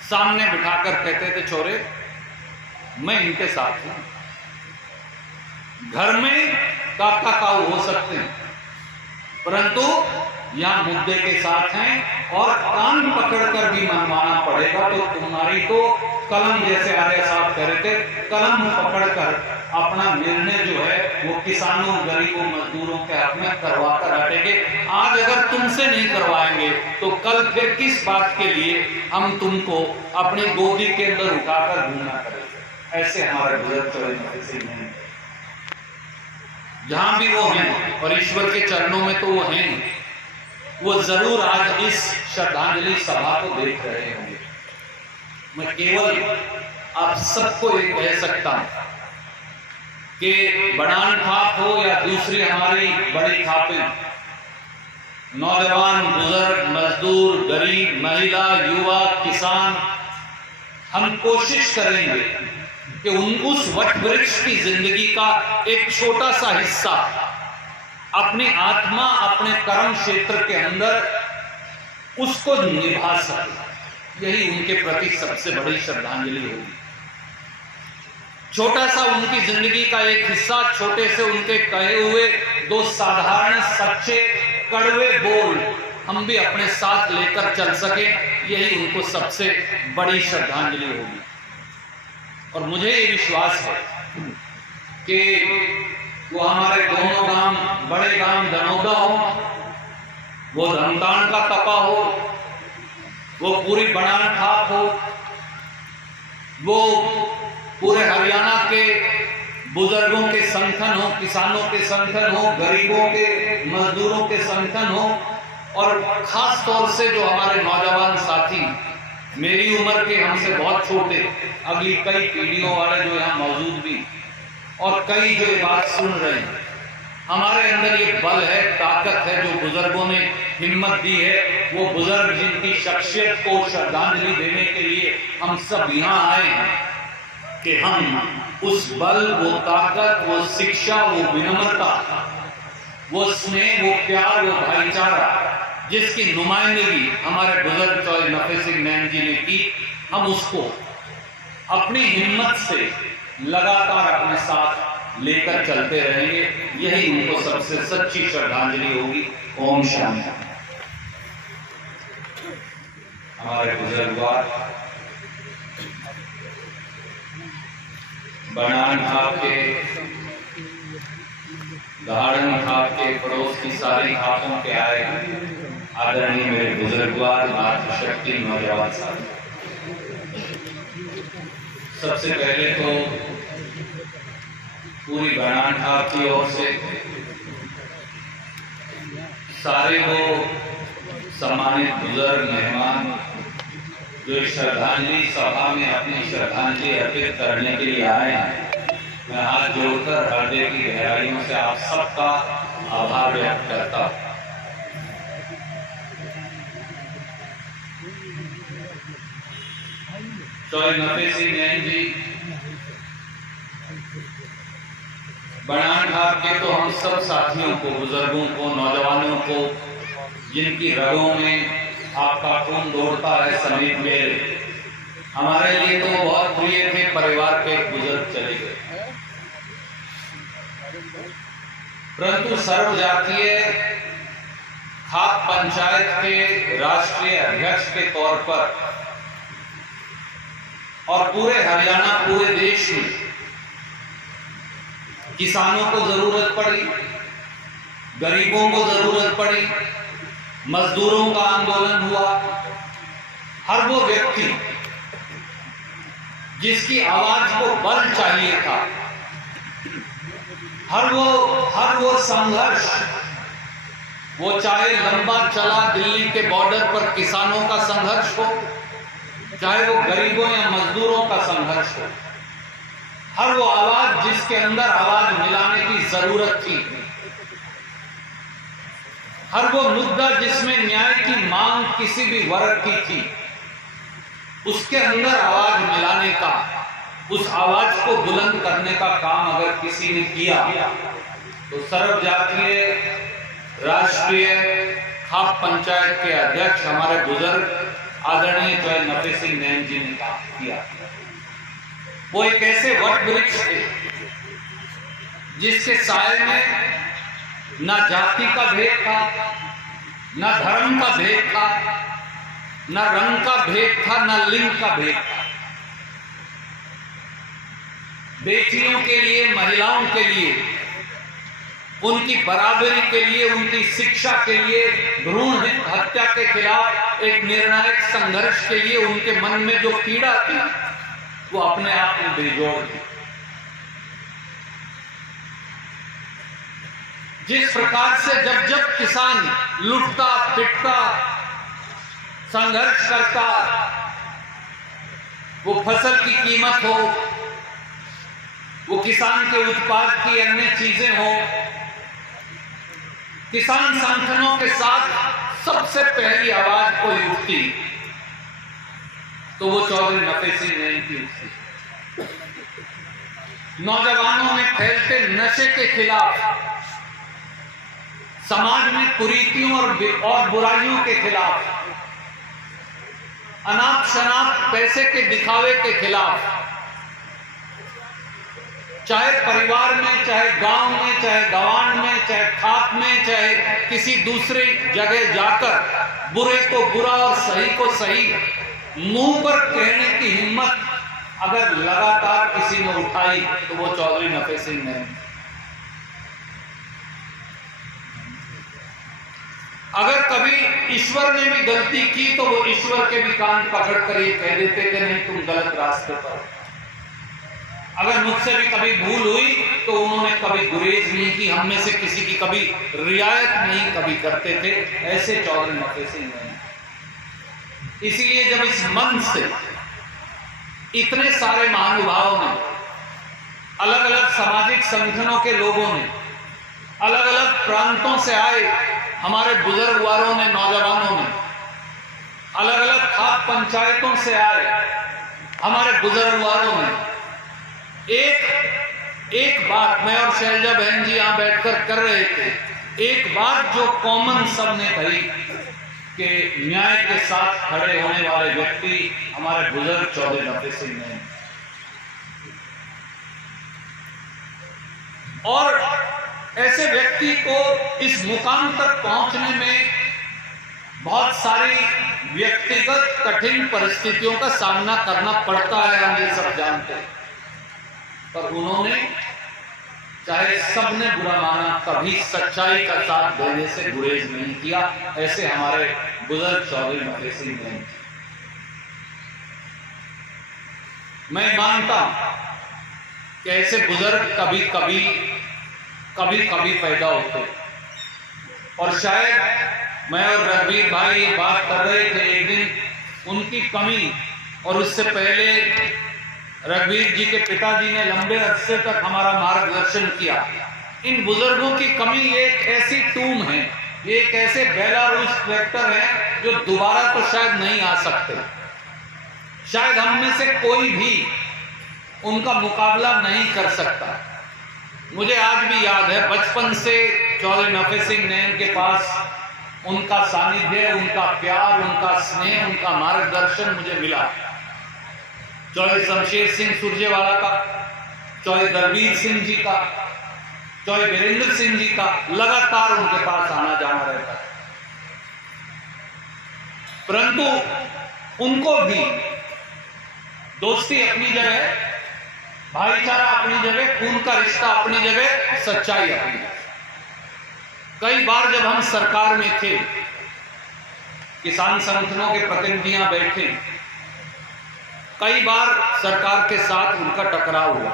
सामने बिठाकर कहते थे छोरे मैं इनके साथ हूं। घर में काका काऊ हो सकते हैं परंतु यहां मुद्दे के साथ हैं और कान पकड़कर भी मनवाना पड़ेगा। तो तुम्हारी तो कलम, जैसे आर्य साहब कह रहे थे, कलम पकड़कर अपना निर्णय जो है वो किसानों, गरीबों, मजदूरों के हक में करवाकर हटेंगे। आज अगर तुमसे नहीं करवाएंगे तो कल फिर किस बात के लिए हम तुमको अपनी गोदी के अंदर उठाकर घूमना करेंगे। ऐसे हमारे बुजुर्ग चले ऐसे ही हैं, जहां भी वो हैं और ईश्वर के चरणों में तो वो हैं, वो जरूर आज इस श्रद्धांजलि सभा को देख रहे होंगे। मैं केवल आप सबको ये कह सकता हूं कि बनान खाप हो या दूसरी हमारी बड़ी खापें, नौजवान, बुजुर्ग, मजदूर, गरीब, महिला, युवा, किसान, हम कोशिश करेंगे कि उस वट वृक्ष की जिंदगी का एक छोटा सा हिस्सा अपनी आत्मा, अपने कर्म क्षेत्र के अंदर उसको निभा सके। यही उनके प्रति सबसे बड़ी श्रद्धांजलि होगी। छोटा सा उनकी जिंदगी का एक हिस्सा, छोटे से उनके कहे हुए दो साधारण, सच्चे, कड़वे बोल हम भी अपने साथ लेकर चल सके, यही उनको सबसे बड़ी श्रद्धांजलि होगी। और मुझे ये विश्वास है कि वो हमारे दोनों गांव, बड़े गांव धनौदा हो, वो धमतान का तपा हो, वो पूरी बनान खाप हो, वो पूरे हरियाणा के बुजुर्गों के संगठन हो, किसानों के संगठन हो, गरीबों के, मजदूरों के संगठन हो, और खास तौर से जो हमारे नौजवान साथी, मेरी उम्र के, हमसे बहुत छोटे, अगली कई पीढ़ियों वाले जो यहाँ मौजूद भी और कई जो ये बात सुन रहे हैं, हमारे अंदर ये बल है, ताकत है जो बुजुर्गों ने हिम्मत दी है। वो बुजुर्ग जिनकी शख्सियत को श्रद्धांजलि देने के लिए हम सब यहाँ आए हैं कि हम उस बल, वो ताकत, वो शिक्षा, वो विनम्रता, वो स्नेह, वो प्यार, वो भाईचारा जिसकी नुमाइंदगी हमारे बुजुर्ग चौधरी नफे सिंह नैन जी ने की, हम उसको अपनी हिम्मत से लगातार अपने साथ लेकर चलते रहेंगे। यही उनको सबसे सच्ची श्रद्धांजलि होगी। ओम शांति। हमारे बुजुर्गवार बनान खाप के, गाड़न खाप के, पड़ोस की सारी खापों के आए आदरणीय मेरे बुजुर्गवार, मातृशक्ति, नौजवान साथी, सबसे पहले तो पूरी बनान खाप की ओर से सारे वो सम्मानित बुजुर्ग, मेहमान जो श्रद्धांजलि सभा में अपनी श्रद्धांजलि अर्पित करने के लिए आए हैं, मैं हाथ जोड़कर हृदय की गहराइयों से आप सबका आभार व्यक्त करता हूं। चौधरी नफे सिंह नैन जी बनान खाप के, तो हम सब साथियों को, बुजुर्गों को, नौजवानों को, जिनकी रगों में आपका खून दौड़ता है समीप मेरे, हमारे लिए तो बहुत प्रिय थे। परिवार के एक बुजुर्ग चले गए, परंतु सर्व जातीय खाप पंचायत के राष्ट्रीय अध्यक्ष के तौर पर और पूरे हरियाणा, पूरे देश में किसानों को जरूरत पड़ी, गरीबों को जरूरत पड़ी, मजदूरों का आंदोलन हुआ, हर वो व्यक्ति जिसकी आवाज को बल चाहिए था, हर वो संघर्ष, वो चाहे लंबा चला दिल्ली के बॉर्डर पर किसानों का संघर्ष हो, चाहे वो गरीबों या मजदूरों का संघर्ष हो, हर वो आवाज जिसके अंदर आवाज मिलाने की जरूरत थी, हर वो मुद्दा जिसमें न्याय की मांग किसी भी वर्ग की थी, उसके अंदर आवाज मिलाने का, उस आवाज को बुलंद करने का काम अगर किसी ने किया तो सर्वजातीय राष्ट्रीय खाप पंचायत के अध्यक्ष हमारे बुजुर्ग आदरणीय जय नफे सिंह नैन जी ने काम किया। वो एक ऐसे वट वृक्ष थे जिसके साये में ना जाति का भेद था, ना धर्म का भेद था, ना रंग का भेद था, ना लिंग का भेद था। बेटियों के लिए, महिलाओं के लिए, उनकी बराबरी के लिए, उनकी शिक्षा के लिए, भ्रूण हत्या के खिलाफ एक निर्णायक संघर्ष के लिए उनके मन में जो पीड़ा थी वो अपने आप में बेजोड़ थी। जिस प्रकार से जब जब किसान लुटता पिटता संघर्ष करता, वो फसल की कीमत हो, वो किसान के उत्पाद की अन्य चीजें हो, किसान संगठनों के साथ सबसे पहली आवाज कोई उठती तो वो चौधरी नफे सिंह नैन की उठती। नौजवानों में फैलते नशे के खिलाफ, समाज में कुरीतियों और बुराइयों के खिलाफ, अनाप शनाप पैसे के दिखावे के खिलाफ, चाहे परिवार में, चाहे गांव में, चाहे गवांड में, चाहे खाप में, चाहे किसी दूसरी जगह जाकर बुरे को बुरा और सही को सही मुंह पर कहने की हिम्मत अगर लगातार किसी ने उठाई तो वो चौधरी नफे सिंह नैन। अगर कभी ईश्वर ने भी गलती की तो वो ईश्वर के भी कान पकड़ कर ये कह देते कि नहीं तुम गलत रास्ते पर। अगर मुझसे भी कभी भूल हुई तो उन्होंने कभी गुरेज नहीं की, हम में से किसी की कभी रियायत नहीं कभी करते थे। ऐसे चौधरी नफे सिंह नैन। इसीलिए जब इस मंच से इतने सारे महानुभावों ने, अलग अलग सामाजिक संगठनों के लोगों ने, अलग अलग प्रांतों से आए हमारे बुजुर्गवारों ने, नौजवानों ने, अलग अलग खाप पंचायतों से आए हमारे बुजुर्गवारों ने, एक बात मैं और शैलजा बहन जी यहां बैठकर कर रहे थे, एक बात जो कॉमन सबने कही कि न्याय के साथ खड़े होने वाले व्यक्ति हमारे बुजुर्ग चौधरी नफे सिंह नैन। और ऐसे व्यक्ति को इस मुकाम तक पहुंचने में बहुत सारी व्यक्तिगत कठिन परिस्थितियों का सामना करना पड़ता है, हम ये सब जानते हैं। पर उन्होंने, चाहे सबने बुरा माना, कभी सच्चाई का साथ देने से गुरेज नहीं किया। ऐसे हमारे बुजुर्ग चौधरी नफे सिंह नैन। मैं मानता हूं कि ऐसे बुजुर्ग कभी कभी पैदा होते, और शायद मैं और रघुवीर भाई ये बात कर रहे थे एक दिन उनकी कमी, और उससे पहले रघुवीर जी के पिताजी ने लंबे अरसे तक हमारा मार्गदर्शन किया। इन बुजुर्गों की कमी एक ऐसी टूम है, एक ऐसे बेलारूस ट्रैक्टर है जो दोबारा तो शायद नहीं आ सकते। शायद हम में से कोई भी उनका मुकाबला नहीं कर सकता। मुझे आज भी याद है, बचपन से चौधरी नफे सिंह नैन के पास उनका सानिध्य, उनका प्यार, उनका स्नेह, उनका मार्गदर्शन मुझे मिला। चौधरी शमशेर सिंह सुरजेवाला का, चौधरी दलबीर सिंह जी का, चौधरी वीरेंद्र सिंह जी का लगातार उनके पास आना जाना रहता है। परंतु उनको भी दोस्ती अपनी जगह, भाईचारा अपनी जगह, खून का रिश्ता अपनी जगह, सच्चाई अपनी। कई बार जब हम सरकार में थे, किसान संगठनों के प्रतिनिधियां बैठे, कई बार सरकार के साथ उनका टकराव हुआ।